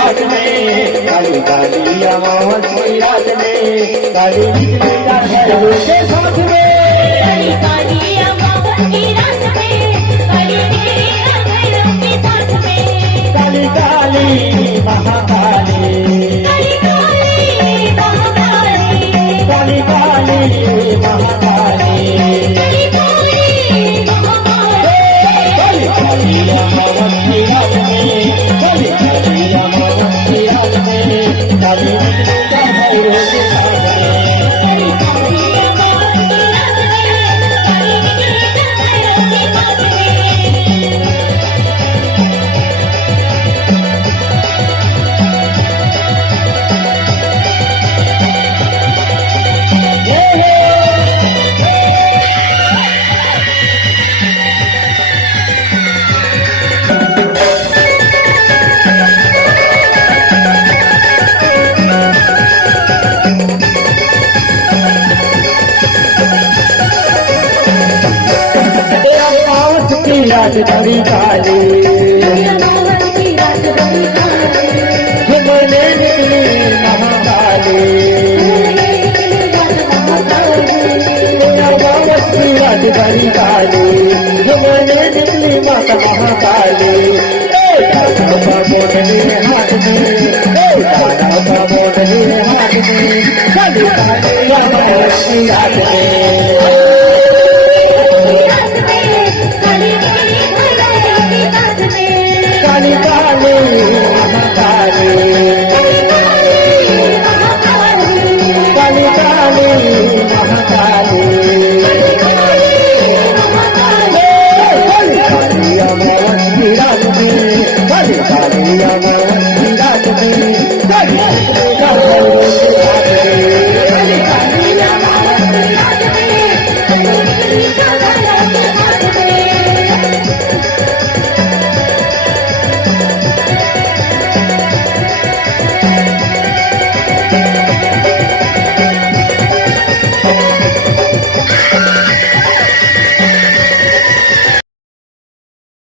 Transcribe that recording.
रात में काली काली अमावस की रात में काली बिजली का घरों के साथ में काली काली अमावस की रात में काली बिजली का घरों के साथ में काली काली महाकाली काली काली महाकाली काली काली महाकाली काली काली महाकाली काली काली अमावस की रात में काली काली अमावस की रात में काली बिजली का घरों के साथ में काली काली अमावस की रात में काली बिजली का घरों के साथ में अमावस की रात बड़ी काली अमावस की रात बड़ी काली हिमने निकली महाकाली अमावस की रात बड़ी काली हिमने निकली माता महाकाली मोटली हाथ में मोटली हाथ में काली काली अमावस की रात में